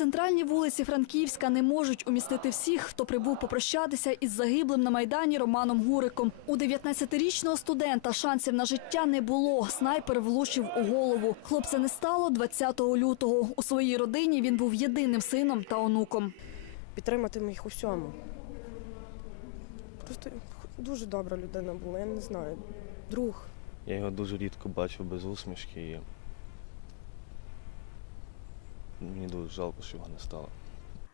центральні вулиці Франківська не можуть умістити всіх, хто прибув попрощатися із загиблим на майдані Романом Гуриком. У 19-річного студента шансів на життя не було. Снайпер влучив у голову. Хлопця не стало 20 лютого. У своїй родині він був єдиним сином та онуком. підтримати їх у всьому. Просто дуже добра людина була, я не знаю. Друг. Я його дуже рідко бачив без усмішки мені дуже жалко, що його не стало.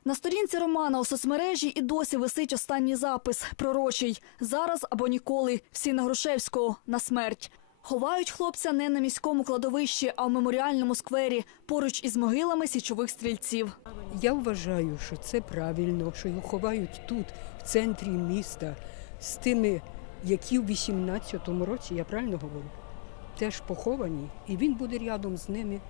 На сторінці Романа у соцмережі і досі висить останній запис пророчий зараз або ніколи. Всі на Грушевського на смерть. Ховають хлопця не на міському кладовищі, а в меморіальному сквері поруч із могилами січових стрільців. Я вважаю, що це правильно, що його ховають тут, в центрі міста, з тими, які в 18-му році, я правильно говорю, теж поховані, і він буде рядом з ними.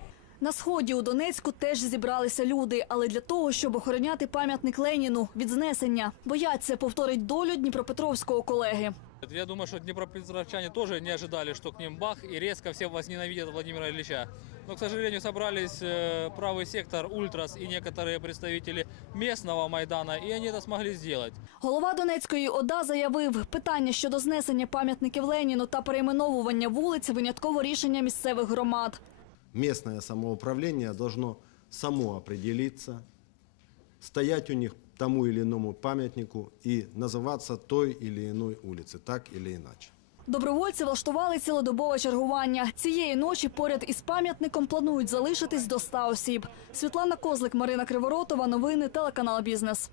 На сході у Донецьку теж зібралися люди, але для того, щоб охороняти пам'ятник Леніну від знесення, бояться повторить долю Дніпропетровського колеги. Я думаю, что днепропетровчане тоже не ожидали, что к ним бах и резко все возненавидят Владимира Ильича. Но, к сожалению, собрались э, правый сектор, ультрас и некоторые представители местного Майдана, и они это смогли сделать. Голова Донецької ОДА заявив, питання щодо знесення пам'ятників Леніну та перейменовування вулиць винятково рішення місцевих громад. местное самоуправление должно само определиться, стоять у них тому или иному памятнику и называться той или иной улицы, так или иначе. Добровольці влаштували цілодобове чергування. Цієї ночі поряд із пам'ятником планують залишитись до 100 осіб. Світлана Козлик, Марина Криворотова. Новини телеканал Бізнес.